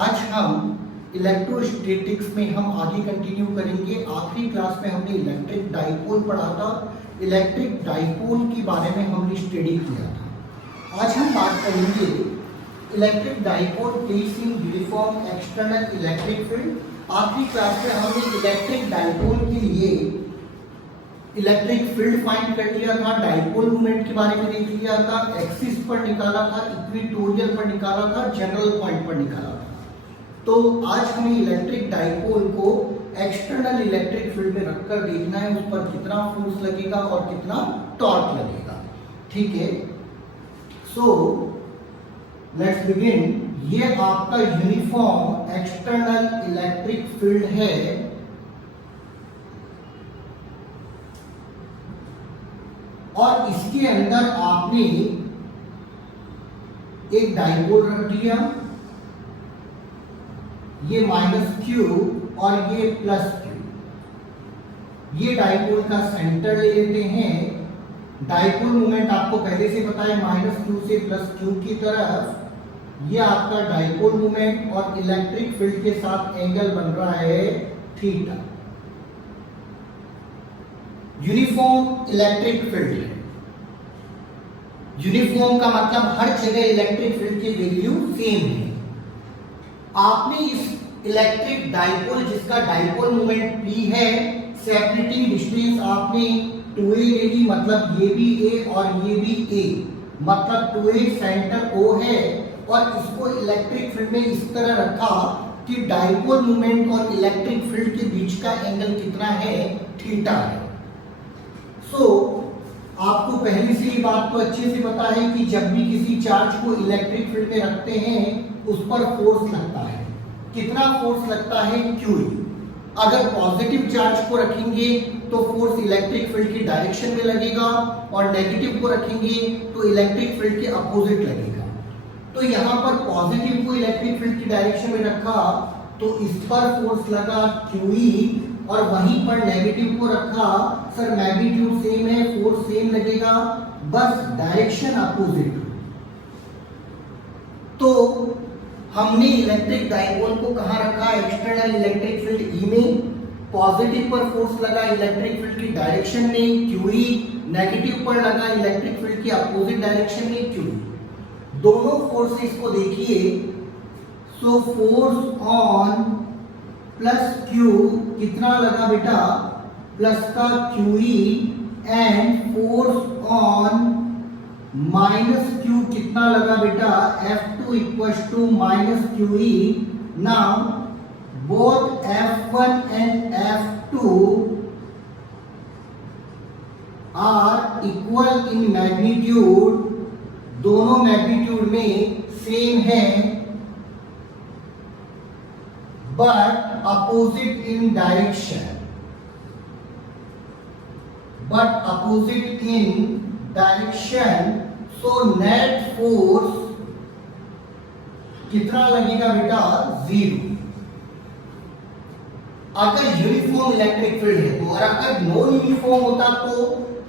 आज हम इलेक्ट्रोस्टैटिक्स में हम आगे कंटिन्यू करेंगे। आखिरी क्लास में हमने इलेक्ट्रिक डाइपोल पढ़ा था। इलेक्ट्रिक डाइपोल के बारे में हमने स्टडी किया था। आज हम बात करेंगे electric dipole place in uniform external electric field. आखिरी क्लास में हमने इलेक्ट्रिक डाइपोल के लिए इलेक्ट्रिक फील्ड फाइंड कर लिया था, डाइपोल मोमेंट के बारे में देख लिया था, एक्सिस पर निकाला था, इक्वेटोरियल पर निकाला था, जनरल पॉइंट पर निकाला था। तो आज हमें इलेक्ट्रिक डाइपोल को एक्सटर्नल इलेक्ट्रिक फील्ड में रखकर देखना है उस पर कितना फोर्स लगेगा और कितना टॉर्क लगेगा। ठीक है, सो लेट्स बिगिन। ये आपका यूनिफॉर्म एक्सटर्नल इलेक्ट्रिक फील्ड है और इसके अंदर आपने एक डाइपोल रख दिया, ये -q और ये +q। ये डाइपोल का सेंटर ले लेते हैं। डाइपोल मोमेंट आपको पहले से पता है, -q से +q की तरफ। ये आपका डाइपोल मोमेंट और इलेक्ट्रिक फील्ड के साथ एंगल बन रहा है थीटा। यूनिफॉर्म इलेक्ट्रिक फील्ड है। यूनिफॉर्म का मतलब हर जगह इलेक्ट्रिक फील्ड की वैल्यू सेम है। आपने इस इलेक्ट्रिक डाइपोल जिसका डाइपोल मोमेंट p है, सेपरेटिंग डिस्टेंस आपने 2a ले ली, मतलब ये भी a और ये भी a, मतलब 2a सेंटर O है और इसको इलेक्ट्रिक फील्ड में इस तरह रखा कि डाइपोल मोमेंट और इलेक्ट्रिक फील्ड के बीच का एंगल कितना है, थीटा है। आपको पहले से ही बात तो अच्छे से पता है कि जब भी किसी चार्ज को इलेक्ट्रिक फील्ड में रखते हैं उस पर फोर्स लगता है। कितना फोर्स लगता है, Q। अगर पॉजिटिव चार्ज को रखेंगे तो फोर्स इलेक्ट्रिक फील्ड की डायरेक्शन में लगेगा और नेगेटिव को रखेंगे तो इलेक्ट्रिक फील्ड के अपोजिट लगेगा। तो यहाँ पर पॉजिटिव को इलेक्ट्रिक फील्ड की डायरेक्शन में रखा तो इस पर फोर्स लगा QE और वहीं पर नेगेटिव को रखा, सर मैग्नीट्यूड सेम है, फोर्स सेम लगेगा, बस डायरेक्शन अपोजिट। तो हमने इलेक्ट्रिक डाइपोल को कहां रखा, एक्सटर्नल इलेक्ट्रिक फील्ड E में। पॉजिटिव पर फोर्स लगा इलेक्ट्रिक फील्ड की डायरेक्शन में QE, नेगेटिव पर लगा इलेक्ट्रिक फील्ड की अपोजिट डायरेक्शन में QE। दोनों फोर्सेस को देखिए। सो फोर्स ऑन +q कितना लगा बेटा, प्लस का QE, and force on -q कितना लगा बेटा, F2 equals to -QE। Now both F1 and F2 are equal in magnitude. दोनों मैग्नीट्यूड में सेम है but opposite in direction, so net force कितना लगेगा बेटा, 0। अगर यूनिफॉर्म इलेक्ट्रिक फील्ड है तो, और अगर नॉन यूनिफॉर्म होता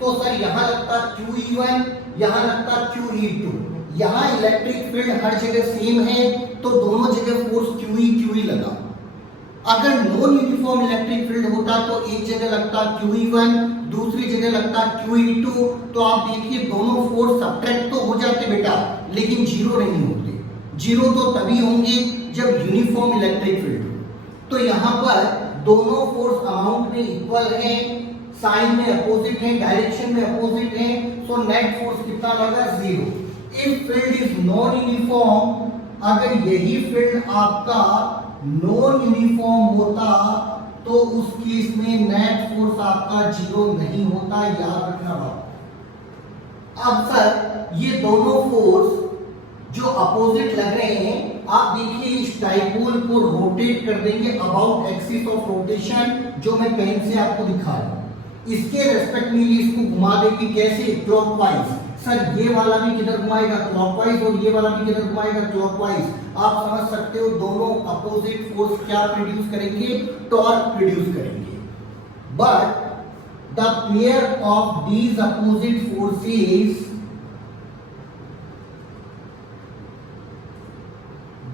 तो सर यहां लगता QE1, यहां लगता QE2। यहां इलेक्ट्रिक फील्ड हर जगह सेम है तो दोनों जगह फोर्स QE लगा। अगर नॉन यूनिफॉर्म इलेक्ट्रिक फील्ड होता तो एक जगह लगता QE1, दूसरी जगह लगता QE2। तो आप देखिए दोनों फोर्स सब्ट्रैक्ट तो हो जाते बेटा, लेकिन जीरो नहीं होते। जीरो तो तभी होंगे जब यूनिफॉर्म इलेक्ट्रिक फील्ड हो। तो यहाँ पर दोनों फोर्स अमाउंट में इक्वल हैं, साइन में अपोजिट है, डायरेक्शन में अपोजिट है, सो नेट फोर्स कितना लगा, 0। If field is non uniform, अगर यही फील्ड आपका नॉन यूनिफॉर्म होता तो उस केस में नेट फोर्स आपका 0 नहीं होता, याद रखना बात। अब सर ये दोनों फोर्स जो अपोजिट लग रहे हैं, आप देखिए इस डाइपोल को रोटेट कर देंगे अबाउट एक्सिस ऑफ रोटेशन, जो मैं पेन से आपको दिखा रहा हूं। इसके रेस्पेक्ट में इसको घुमा देंगे, कैसे, क्लॉकवाइज। सर ये वाला भी किधर घुमाएगा, क्लॉकवाइज, और ये वाला भी किधर घुमाएगा, क्लॉकवाइज। आप समझ सकते हो दोनों अपोजिट फोर्स क्या प्रोड्यूस करेंगे, टॉर्क प्रोड्यूस करेंगे। But the pair of these opposite forces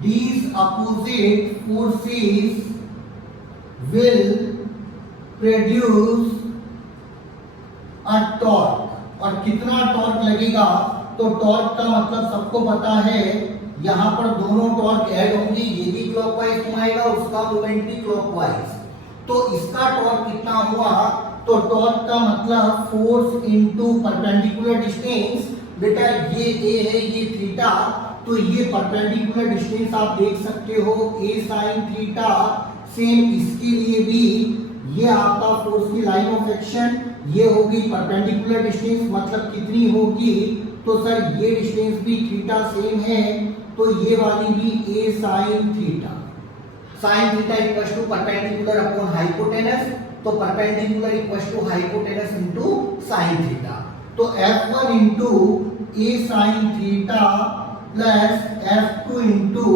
These opposite opposite forces will produce a torque. और कितना टॉर्क लगेगा, तो टॉर्क का मतलब सबको पता है, यहाँ पर दोनों टॉर्क ऐड होंगे, ये भी क्लॉकवाइज घुमाएगा, उसका मूवमेंट भी क्लॉकवाइज। तो इसका टॉर्क कितना हुआ, तो टॉर्क का मतलब फोर्स इनटू परपेंडिकुलर डिस्टेंस। बेटा ये ए है, ये थीटा, तो ये परपेंडिकुलर डिस्टेंस आप देख सकते हो ए साइन थीटा। सेम इसके लिए भी ये आपका फोर्स की लाइन ऑफ एक्शन, ये होगी परपेंडिकुलर डिस्टेंस, मतलब कितनी होगी, तो सर ये डिस्टेंस भी थीटा सेम है, तो ये वाली भी A sine theta. Sine theta equals to perpendicular upon hypotenuse, तो perpendicular equals to hypotenuse into sine theta. तो F1 into A sine theta plus F2 into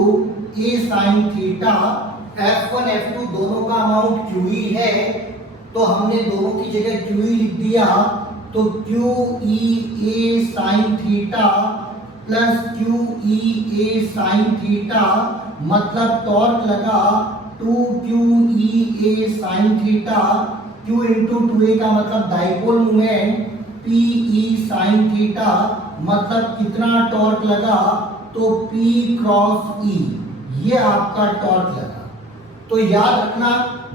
A sine theta. F1 F2 दोनों का amount QE है, तो हमने दोनों की जगह QE लिख दिया, तो QE A sine theta plus QE A sine theta, मतलब टॉर्क लगा 2QE A sine theta. Q into 2A का मतलब dipole movement, PE sine theta, मतलब कितना टॉर्क लगा, तो P क्रॉस E, ये आपका टॉर्क लगा। तो याद रखना,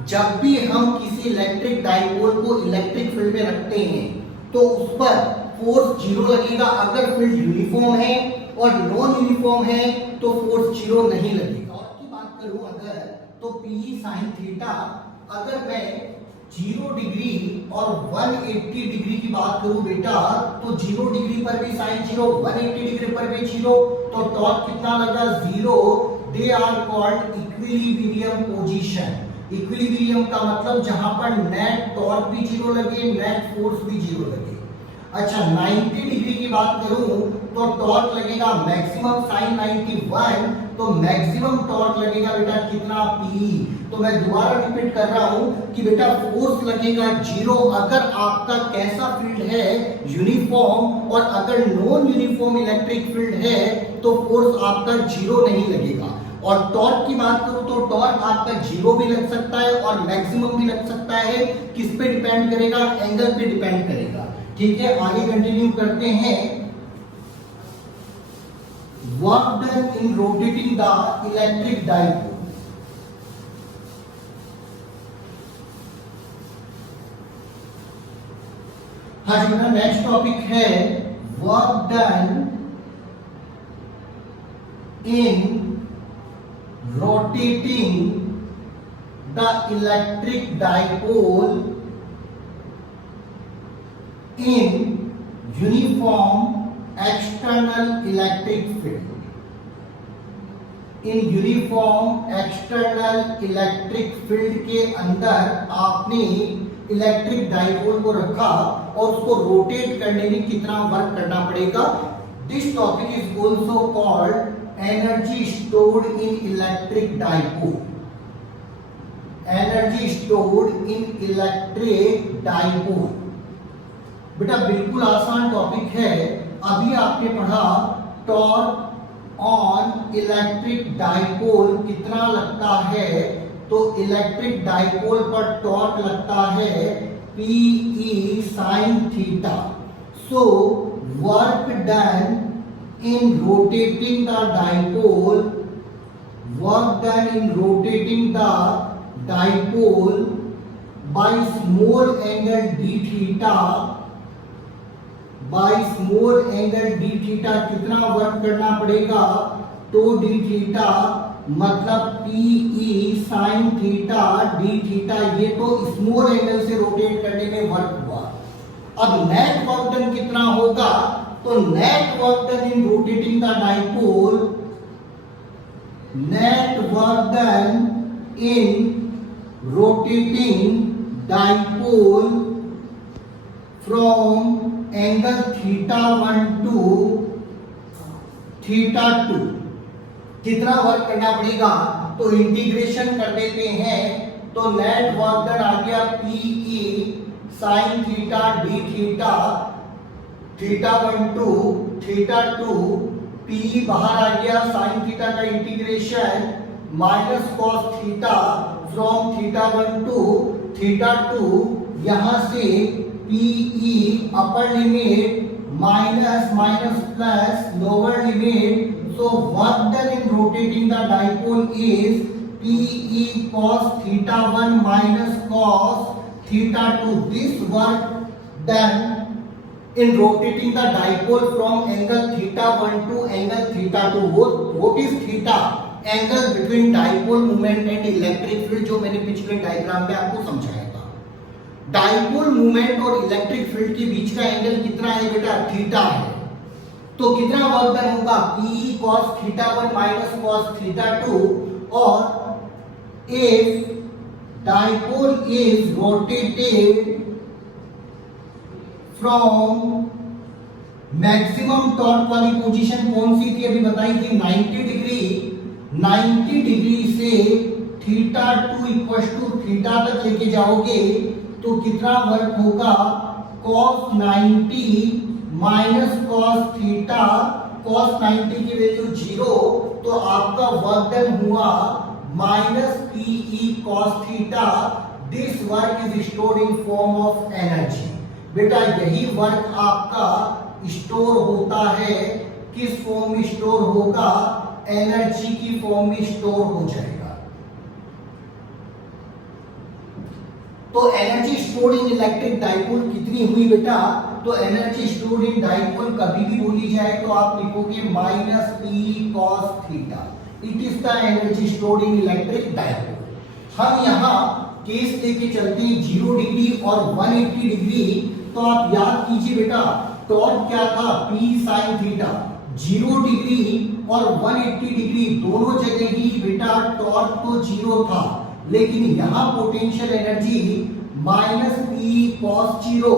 जब भी हम किसी इलेक्ट्रिक डाइपोल को इलेक्ट्रिक फील्ड में रखते हैं तो उस पर फोर्स जीरो लगेगा अगर फील्ड यूनिफॉर्म है, और नॉन यूनिफॉर्म है तो फोर्स जीरो नहीं लगेगा। और की बात करूं अगर, तो PE साइन थीटा, अगर मैं 0 डिग्री और 180 डिग्री की बात करूं बेटा, तो 0 डिग्री पर भी साइन 0, 180 डिग्री पर भी 0, तो टॉर्क कितना लगा, 0। They are called equilibrium position. Equilibrium का मतलब जहां पर नेट टॉर्क भी 0 लगे, नेट फोर्स भी 0 लगे। अच्छा 90 डिग्री की बात करूं तो टॉर्क लगेगा मैक्सिमम साइन 91, तो मैक्सिमम टॉर्क लगेगा बेटा कितना, P। तो मैं दोबारा रिपीट कर रहा हूं कि बेटा फोर्स लगेगा 0 अगर आपका कैसा फील्ड है, यूनिफॉर्म, और अगर नॉन यूनिफॉर्म इलेक्ट्रिक फील्ड है तो फोर्स आपका 0 नहीं लगेगा। और टॉर्क की बात करूं तो टॉर्क आपका 0 भी लग सकता है और मैक्सिमम भी लग सकता है। किस पे डिपेंड करेगा, एंगल पे डिपेंड करेगा। ठीक है, आगे कंटिन्यू करते हैं। Work done in rotating the electric dipole. हाँ जी बेटा, नेक्स्ट टॉपिक है work done in rotating the electric dipole in uniform external electric field. In uniform external electric field के अंदर आपने इलेक्ट्रिक डाइपोल को रखा और उसको रोटेट करने में कितना वर्क करना पड़ेगा। This topic is also called energy stored in electric dipole. Energy stored in electric dipole बेटा बिल्कुल आसान टॉपिक है। अभी आपने पढ़ा टॉर्क ऑन इलेक्ट्रिक डाइपोल कितना लगता है, तो इलेक्ट्रिक डाइपोल पर टॉर्क लगता है PE sine theta. So work done in rotating the dipole, work done in rotating the dipole by small angle d theta, by small angle d theta कितना work करना पड़ेगा, तो d theta मतलब PE sin theta d theta, ये तो small angle से rotate करने में वर्क हुआ। अब नेट वर्क डन कितना होगा, तो net work done in rotating the dipole, net work done in rotating dipole from angle theta 1 to theta 2 कितना वर्क करना पड़ेगा, तो इंटीग्रेशन कर देते हैं। तो नेट वर्क डन आ गया PE sine theta d theta, theta 1 to theta 2, PE बाहर आ गया, साइन थीटा का integration minus cos theta from theta 1 to theta 2, यहां से PE upper limit minus minus plus lower limit. So work done in rotating the dipole is PE cos theta 1 minus cos theta 2. This work done in rotating the dipole from angle theta 1 to angle theta 2. What is theta? Angle between dipole moment and electric field, जो मैंने पिछले diagram में आपको समझाया था. Dipole movement और electric field के बीच का एंगल कितना है बेटा? थीटा है. तो कितना वर्क डन होगा? PE cos theta 1 minus cos theta 2. और if dipole is rotated from maximum torque वाली पोजीशन कौन सी थी? अभी बताई थी 90 डिग्री. 90 डिग्री से थीटा 2 इक्वल टू थीटा तक लेके जाओगे तो कितना वर्क होगा? cos 90 minus cos theta. cos 90 की वैल्यू 0, तो आपका वर्क डन हुआ minus PE cos theta. This work is stored in form of energy. बेटा यही वर्क आपका स्टोर होता है. किस फॉर्म में स्टोर होगा? एनर्जी की फॉर्म में स्टोर हो जाएगा. तो energy stored in electric dipole कितनी हुई बेटा? तो एनर्जी स्टोर्ड इन डाइपोल कभी भी बोली जाए तो आप लिखोगे minus PE cos theta. It is the energy stored in electric dipole. हम यहाँ केस लेके चलते हैं 0 डिग्री और 180 डिग्री. तो आप याद कीजिए बेटा टॉर्क क्या था? P sin theta. 0 डिग्री और 180 डिग्री दोनों जगह ही बेटा टॉर्क तो 0 था, लेकिन यहाँ potential energy minus PE cos 0.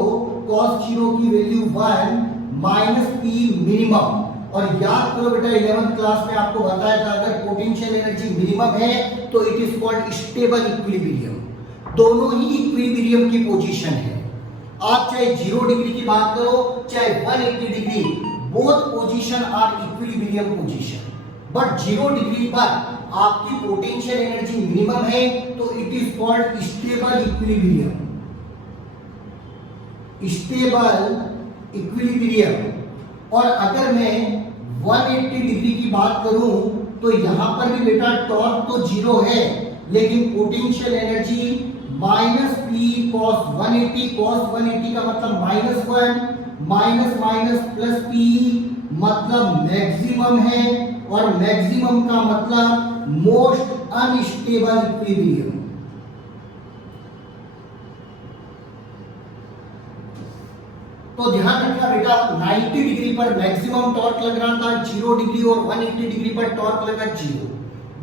cos 0 की वैल्यू 1 माइनस P मिनिमम. और याद करो बेटा 11th क्लास में आपको बताया था अगर पोटेंशियल एनर्जी मिनिमम है तो it is called stable equilibrium. दोनों ही इक्विलिब्रियम की पोजीशन है. आप चाहे 0 डिग्री की बात करो चाहे 180 degree, both position are equilibrium position. But 0 degree पर आपकी पोटेंशियल एनर्जी मिनिमम है तो it is called stable equilibrium. Stable equilibrium. और अगर मैं 180 डिग्री की बात करूं तो यहां पर भी बेटा टॉर्क तो 0 है, लेकिन potential energy minus PE cos 180. cos 180 का मतलब -1 माइनस माइनस प्लस PE मतलब मैक्सिमम है, और मैक्सिमम का मतलब मोस्ट अनस्टेबल इक्विलिब्रियम. तो ध्यान रखना बेटा 90 डिग्री पर मैक्सिमम टॉर्क लग रहा था 0 डिग्री और 180 डिग्री पर टॉर्क लगा 0.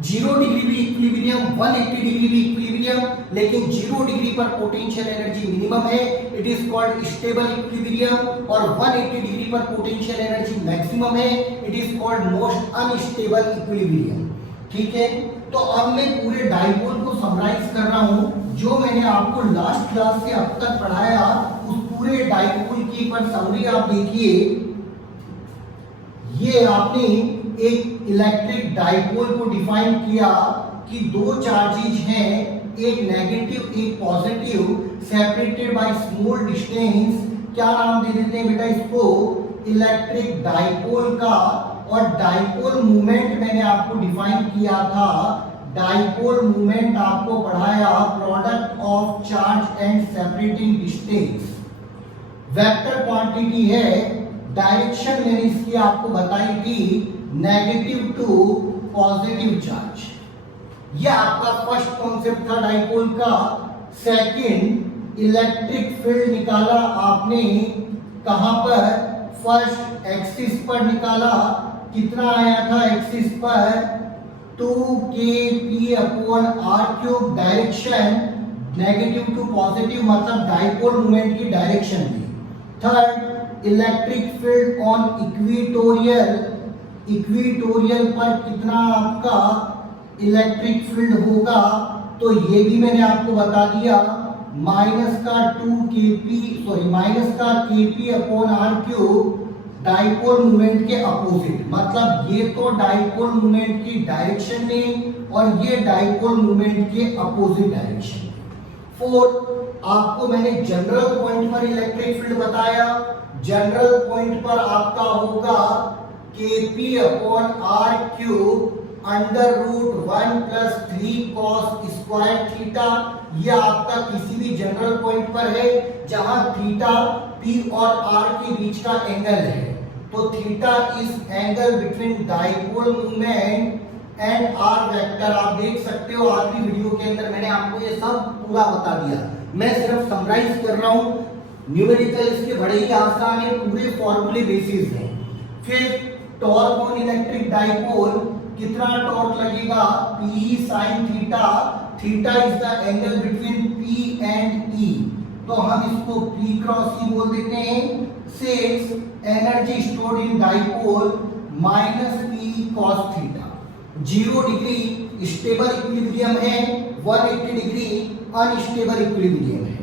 0 डिग्री भी इक्विलिब्रियम, 180 डिग्री भी इक्विलिब्रियम, लेकिन 0 डिग्री पर पोटेंशियल एनर्जी मिनिमम है, it is called stable equilibrium. और 180 डिग्री पर पोटेंशियल एनर्जी मैक्सिमम है, it is called most unstable equilibrium. ठीक है. तो अब मैं पूरे डाइपोल को समराइज कर रहा हूं. जो मैंने आपको लास्ट क्लास से अब तक पढ़ाया उस पूरे डाइपोल की एक बार समरी आप देखिए. ये आपने एक इलेक्ट्रिक डाइपोल को डिफाइन किया कि दो चार्जेज हैं, एक नेगेटिव एक positive, separated by small distance. क्या नाम दे देते हैं बेटा इसको? इलेक्ट्रिक डाइपोल का. और डाइपोल मूवमेंट मैंने आपको डिफाइन किया था. डाइपोल मूवमेंट आपको पढ़ाया product of charge and separating distance. Vector quantity है. डायरेक्शन मैंने इसकी आपको बताई थी नेगेटिव टू पॉजिटिव चार्ज. यह आपका फर्स्ट कॉन्सेप्ट था डाइपोल का. सेकंड इलेक्ट्रिक फील्ड निकाला आपने कहां पर? फर्स्ट एक्सिस पर निकाला. कितना आया था एक्सिस पर? 2kp upon r cube. Direction negative to positive मतलब डाइपोल मूवमेंट की डायरेक्शन थी. Third electric field on equatorial. Equatorial पर कितना आपका इलेक्ट्रिक फील्ड होगा? तो ये भी मैंने आपको बता दिया माइनस का 2kp सॉरी माइनस का kp upon r cube. Dipole moment के अपोजिट, मतलब ये तो डाइपोल मोमेंट की डायरेक्शन में और ये डाइपोल मोमेंट के अपोजिट डायरेक्शन में। फोर्थ, आपको मैंने जनरल पॉइंट पर इलेक्ट्रिक फील्ड बताया। जनरल पॉइंट पर आपका होगा Kp upon r cube under root 1 plus 3 cos square theta. यह आपका किसी भी जनरल पॉइंट पर है जहां थीटा P और R के बीच का एंगल है। तो theta is angle between dipole moment and r vector. आप देख सकते हो आखिरी वीडियो के अंदर मैंने आपको ये सब पूरा बता दिया, मैं सिर्फ समराइज कर रहा हूं। न्यूमेरिकल इसके बड़े ही आसान है, पूरे फॉर्मूले बेसिस है। फिर टॉर्क ऑन इलेक्ट्रिक डाइपोल, कितना टॉर्क लगेगा, P sin theta. Theta is the angle between P and E, तो हम इसको P क्रॉस E बोल देते हैं। 6 energy stored in dipole minus P cos theta. 0 degree stable equilibrium है, 180 डिग्री अनस्टेबल इक्विलिब्रियम है।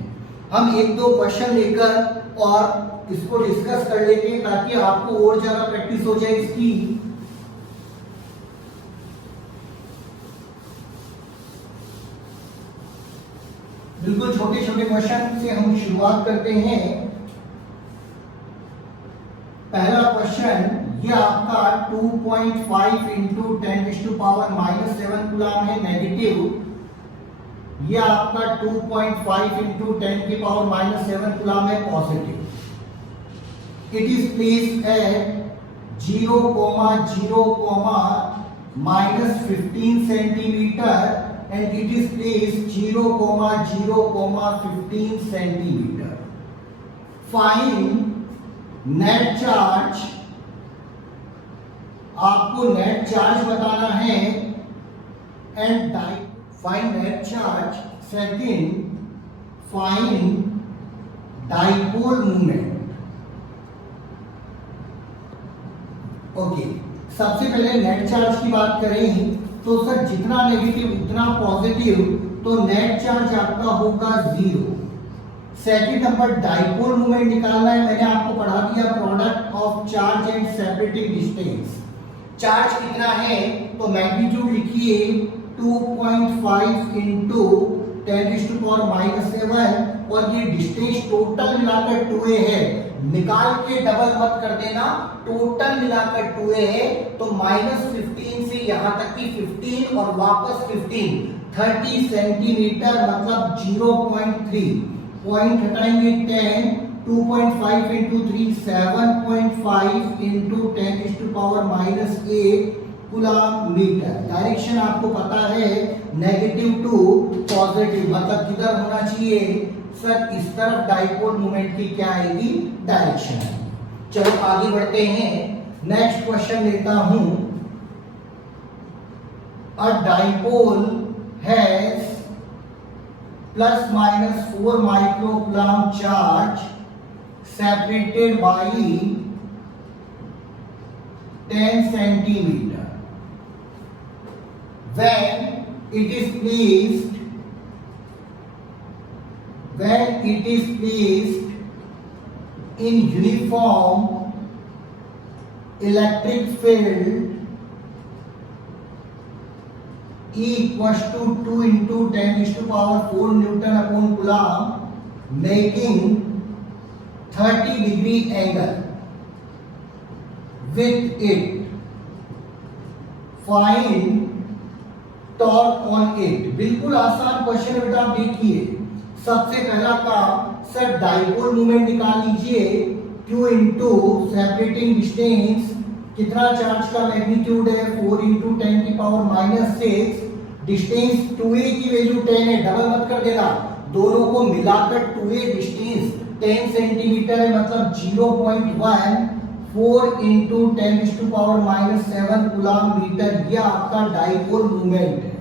हम एक दो क्वेश्चन लेकर और इसको डिस्कस कर लेते हैं ताकि आपको और ज्यादा प्रैक्टिस हो जाए इसकी। बिल्कुल छोटे छोटे क्वेश्चन से हम शुरुआत करते हैं। पहला क्वेश्चन ये आपका 2.5 इंटू 10⁻⁻⁷ कूलम है नेगेटिव। ये आपका 2.5 इंटू 10⁻⁷ कूलम है positive. It is placed at 0,0, -15 centimetre and it is placed 0,0,15 centimeter. Find net charge, आपको नेट चार्ज बताना है and find net charge. Second, find dipole moment. Okay, सबसे पहले नेट चार्ज की बात करें तो सर जितना नेगेटिव उतना पॉजिटिव, तो नेट चार्ज आपका होगा 0। सेकंड नंबर डाइपोल मोमेंट निकालना है। मैंने आपको पढ़ा दिया product of charge and separating distance. Charge कितना है तो मैग्नीट्यूड लिखिए 2.5 इंटू 10⁻⁷ और ये डिस्टेंस टोटल मिलाकर 2a है। निकाल के डबल मत कर देना, टोटल मिलाकर 2a है तो -15 से यहां तक की 15 और वापस 15, 30 सेंटीमीटर मतलब 0.3। पॉइंट हटाएंगे 10, 2.5 into 3 7.5 into 10⁻⁸ coulomb metre. Direction आपको पता है नेगेटिव टू पॉजिटिव, मतलब किधर होना चाहिए सर, इस तरफ डाइपोल मोमेंट की क्या आएगी, डायरेक्शन आएगी। चलो आगे बढ़ते हैं, नेक्स्ट क्वेश्चन लेता हूं। अ dipole has ±4 microcoulomb charge separated by 10 centimetre when it is placed in uniform electric field E equals to 2 into 10⁴ Newton upon Coulomb, making 30 degree angle with it. Find torque on it. बिल्कुल आसान question है बेटा, आप देखिए। सबसे पहला काम sir dipole moment निकाल लीजिए, Q इंटू सेपरेटिंग डिस्टेंस, कितना चार्ज का मैग्नीट्यूड है 4 इंटू 10⁻⁻⁶, डिस्टेंस 2a की वैल्यू 10 है, डबल मत कर देना, दोनों को मिलाकर 2a डिस्टेंस 10 सेंटीमीटर है मतलब 0.1, 4 इंटू 10⁻⁷ कूलम मीटर, यह आपका डाइपोल मोमेंट है।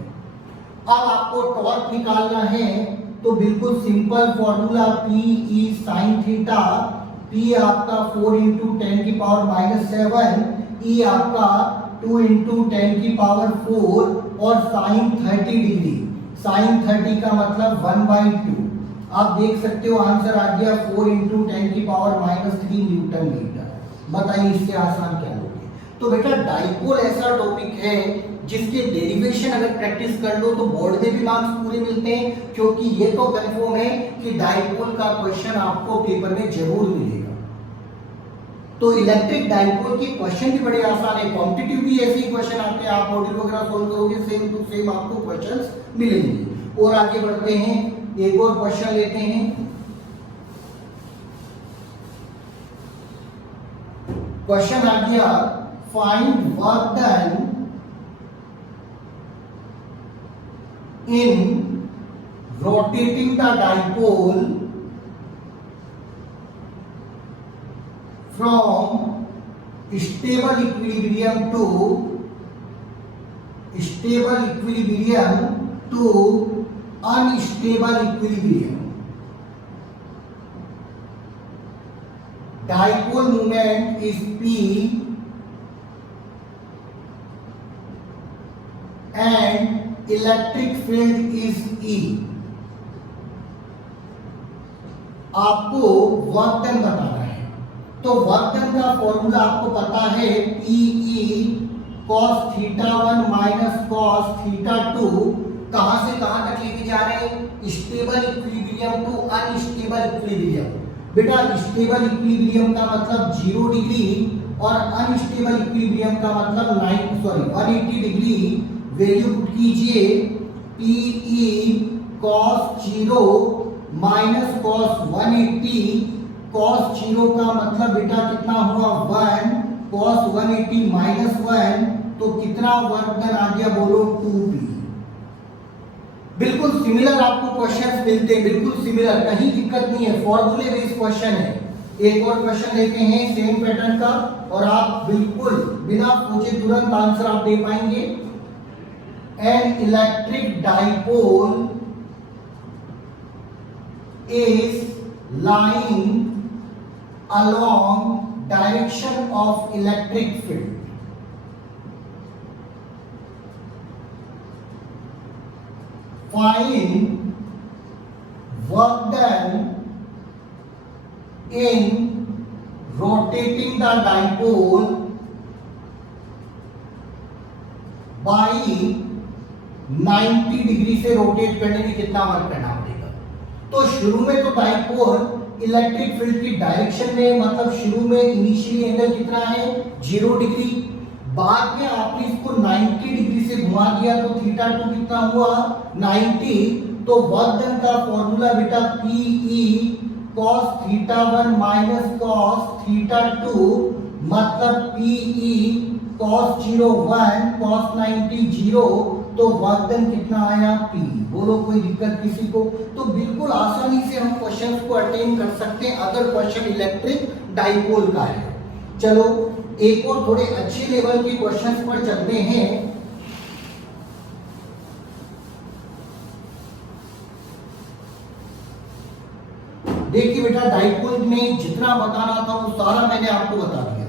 अब आपको टॉर्क निकालना है तो बिल्कुल simple formula P E sin theta. P आपका 4 इंटू 10⁻⁷, E आपका 2 इंटू 10⁴ और साइन 30 डिग्री। साइन 30 का मतलब 1/2। आप देख सकते हो आंसर आ गया 4 इंटू 10⁻³ न्यूटन मीटर। बताइए इससे आसान क्या लोगे? तो बेटा डाइपोल ऐसा टॉपिक है जिसके डेरिवेशन अगर प्रैक्टिस कर लो तो बोर्ड में भी मार्क्स पूरे मिलते हैं, क्योंकि ये तो कंफर्म है कि डाइपोल का क्वेश्चन आपको पेपर में जरूर मिलेगा। तो इलेक्ट्रिक डाइपोल के क्वेश्चन भी बड़े आसान है, कॉम्पिटिटिव भी ऐसे ही क्वेश्चन आते हैं, आप मॉड्यूल वगैरह सॉल्व करोगे सेम टू सेम आपको क्वेश्चंस मिलेंगे। और आगे बढ़ते हैं, एक और क्वेश्चन लेते हैं। क्वेश्चन आ गया, find work done in rotating the dipole from stable equilibrium to unstable equilibrium. Dipole moment is P and electric field is E। आपको वर्क डन बताना है, तो वर्क डन का फॉर्मूला आपको पता है PE cos θ1 माइनस cos θ2। कहां से कहां तक लेके जा रहे हैं? Stable equilibrium to unstable equilibrium. बेटा स्टेबल इक्विलिब्रियम का मतलब 0 डिग्री और अनस्टेबल इक्विलिब्रियम का मतलब 180 डिग्री। वैल्यू पुट कीजिए, PE cos 0 minus cos 180। cos 0 का मतलब बेटा कितना हुआ 1, cos 180 माइनस 1, तो कितना वर्क डन आ गया बोलो 2P। बिल्कुल सिमिलर आपको क्वेश्चंस मिलते हैं, बिल्कुल सिमिलर, कहीं दिक्कत नहीं है, फॉर्मूले बेस्ड क्वेश्चन है। एक और क्वेश्चन लेते हैं सेम पैटर्न का, और आप बिल्कुल बिना सोचे तुरंत आंसर आप दे पाएंगे। An electric dipole is lying along direction of electric field. Find work done in rotating the dipole by 90 degree से रोटेट करने में कितना वर्क करना पड़ेगा? तो शुरू में तो डाइपोल इलेक्ट्रिक फील्ड की डायरेक्शन में, मतलब शुरू में इनिशियली एंगल कितना है 0 डिग्री, बाद में आपने इसको 90 डिग्री से घुमा दिया तो θ2 कितना हुआ 90। तो वर्क डन का फॉर्मूला बेटा PE cos θ1 माइनस cos θ2, मतलब PE cos 0 1 cos 90 0, तो वर्क डन कितना आया P। बोलो कोई दिक्कत किसी को? तो बिल्कुल आसानी से हम क्वेश्चंस को अटेन कर सकते हैं अगर क्वेश्चन इलेक्ट्रिक डाइपोल का है। चलो एक और थोड़े अच्छे लेवल के क्वेश्चंस पर चलते हैं। देखिए बेटा डाइपोल में जितना बताना था वो सारा मैंने आपको बता दिया।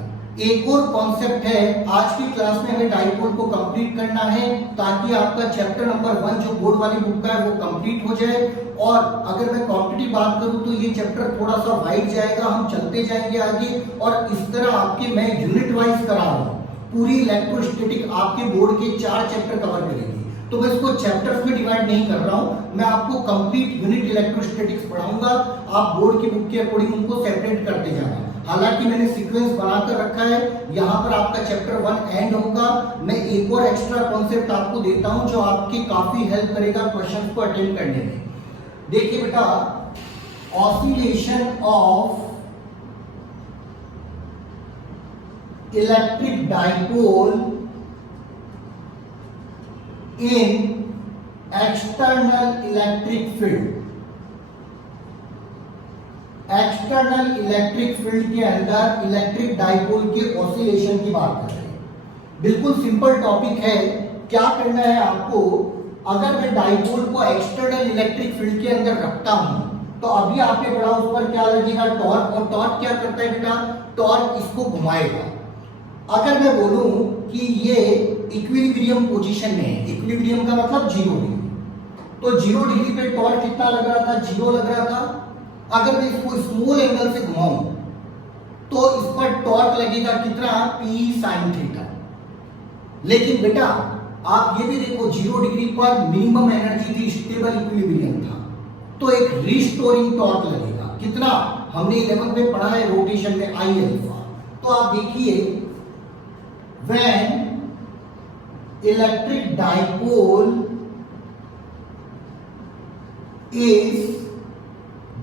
एक और कॉन्सेप्ट है, आज की क्लास में हमें डाइपोल को कंप्लीट करना है ताकि आपका चैप्टर नंबर 1 जो बोर्ड वाली बुक का है वो कंप्लीट हो जाए। और अगर मैं कॉम्पिटिटिव बात करूं तो ये चैप्टर थोड़ा सा वाइड जाएगा, हम चलते जाएंगे आगे, और इस तरह आपके मैं यूनिट वाइज करा रहा हूं। पूरी इलेक्ट्रोस्टैटिक आपके बोर्ड के 4 चैप्टर कवर करेंगे, तो मैं इसको चैप्टर्स में डिवाइड नहीं कर रहा हूं, मैं आपको कंप्लीट यूनिट इलेक्ट्रोस्टैटिक्स पढ़ाऊंगा। आप बोर्ड की बुक के अकॉर्डिंग उनको सेपरेट करते जाना। हालांकि मैंने सीक्वेंस बनाकर रखा है, यहाँ पर आपका चैप्टर 1 एंड होगा। मैं एक और एक्स्ट्रा कॉन्सेप्ट आपको देता हूं जो आपकी काफी हेल्प करेगा क्वेश्चन को अटेंड करने में। देखिए बेटा, oscillation of electric dipole in external electric field. External electric field के अंदर इलेक्ट्रिक डाइपोल के ऑसिलेशन की बात कर रहे हैं। बिल्कुल सिंपल टॉपिक है। क्या करना है आपको, अगर मैं डाइपोल को एक्सटर्नल इलेक्ट्रिक फील्ड के अंदर रखता हूं तो अभी आपने पढ़ा उस पर क्या लगेगा टॉर्क, और टॉर्क क्या करता है बेटा, टॉर्क इसको घुमाएगा। अगर मैं बोलूं कि ये इक्विलिब्रियम पोजीशन में है, इक्विलिब्रियम का मतलब 0 डिग्री, तो 0 डिग्री पे टॉर्क कितना लग रहा था, 0 लग रहा था। अगर मैं इसको स्मॉल एंगल से घुमाऊं तो इस पर टॉर्क टॉर्क लगेगा कितना, P sin थीटा। लेकिन बेटा आप ये भी देखो 0 डिग्री पर मिनिमम एनर्जी थी, स्टेबल इक्विलिब्रियम था, तो एक रिस्टोरिंग टॉर्क लगेगा कितना, हमने 11th में पढ़ा है रोटेशन में I अल्फा। तो आप देखिए when electric dipole is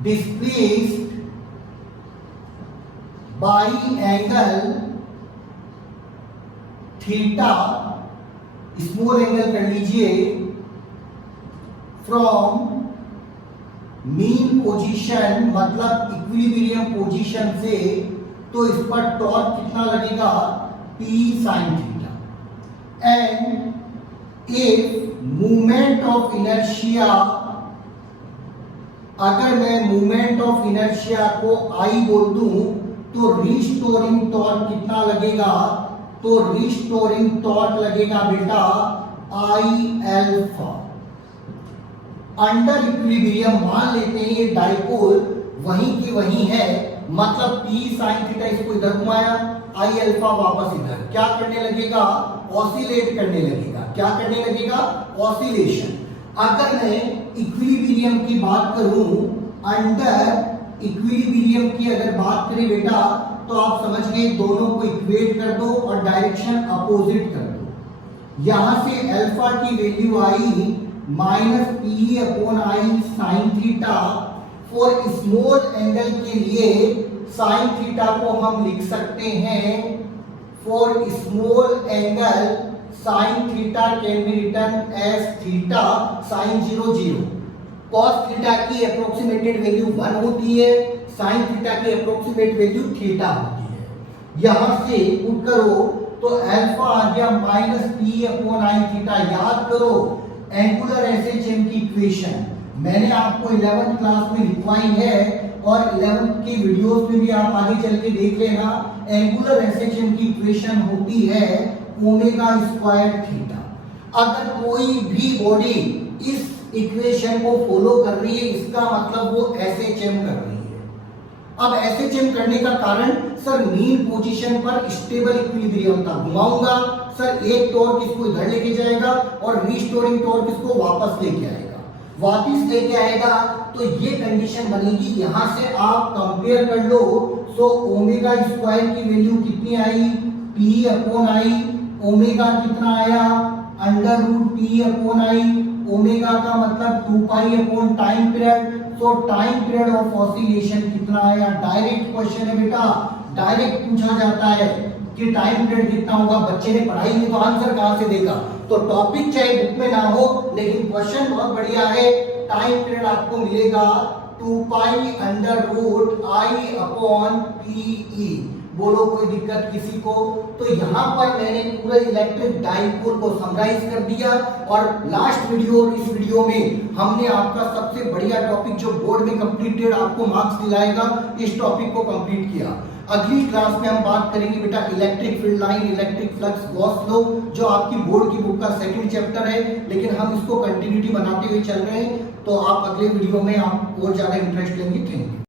displaced by angle theta, small angle कर लीजिए, फ्रॉम मीन पोजीशन मतलब इक्विलिब्रियम पोजीशन से, तो इस पर टॉर्क कितना लगेगा, P sin theta. And if movement of inertia, अगर मैं मूवमेंट ऑफ इनर्शिया को I बोल दूं तो रिस्टोरिंग टॉर्क कितना लगेगा, तो रिस्टोरिंग टॉर्क लगेगा बेटा I अल्फा। अंडर इक्विलिब्रियम मान लेते हैं ये डाइपोल वहीं की वहीं है, मतलब P sin थीटा, इसको इधर घुमाया, I अल्फा वापस इधर, क्या करने लगेगा, ऑसिलेट करने लगेगा। क्या करने लगेगा, ऑसिलेशन। अगर मैं इक्विलिब्रियम की बात करूं, अंडर इक्विलिब्रियम की अगर बात करें बेटा, तो आप समझ गए, दोनों को इक्वेट कर दो और डायरेक्शन अपोजिट कर दो। यहां से अल्फा की value I minus P upon I sine theta. For small angle के लिए साइन थीटा को हम लिख सकते हैं, for small angle sin theta can be written as theta sin 0 0। cos theta की अप्रोक्सीमेटेड वैल्यू 1 होती है, sin theta की अप्रोक्सीमेट वैल्यू थीटा होती है। यहां से पुट करो तो अल्फा आ गया minus P upon I theta. याद करो एंगुलर एसएचएम की इक्वेशन मैंने आपको 11th क्लास में लिखवाई है, और 11th की वीडियोस में भी आप आगे चल के देख लेना। एंगुलर एसएचएम की इक्वेशन होती है ओमेगा स्क्वायर थीटा। अगर कोई भी बॉडी इस इक्वेशन को फॉलो कर रही है, इसका मतलब वो एसएचएम कर रही है। अब एसएचएम करने का कारण, सर मीन पोजीशन पर स्टेबल इक्विलिब्रियम था, घुमाऊंगा सर एक टॉर्क इसको इधर लेके जाएगा और रिस्टोरिंग टॉर्क इसको वापस लेके आएगा, वापस लेके आएगा, तो ये कंडीशन बनेगी। यहां से आप कंपेयर कर लो, सो ओमेगा स्क्वायर की वैल्यू कितनी आई, P अपॉन I। ओमेगा कितना आया, under root P upon I। Omega का मतलब 2 पाई अपॉन टाइम पीरियड, तो टाइम पीरियड ऑफ ऑसिलेशन कितना आया। डायरेक्ट क्वेश्चन है बेटा, डायरेक्ट पूछा जाता है कि टाइम पीरियड कितना होगा। बच्चे ने पढ़ाई में तो आंसर कहां से देगा, तो टॉपिक चाहे बुक में ना हो लेकिन क्वेश्चन बहुत बढ़िया है। टाइम पीरियड आपको मिलेगा 2 pi under root I upon PE। बोलो कोई दिक्कत किसी को। तो यहाँ पर मैंने पूरे इलेक्ट्रिक डाइपोल को समराइज कर दिया, और लास्ट वीडियो और इस वीडियो में हमने आपका सबसे बढ़िया टॉपिक जो बोर्ड में कंप्लीटेड आपको मार्क्स दिलाएगा, इस टॉपिक को कंप्लीट किया। अगली क्लास में हम बात करेंगे बेटा electric field line, electric flux, Gauss law, जो आपकी बोर्ड की बुक का सेकंड चैप्टर है, लेकिन हम इसको कंटिन्यूटी बनाते हुए चल रहे हैं। तो आप अगले वीडियो में आप और ज्यादा इंटरेस्ट लेंगे। Thank you.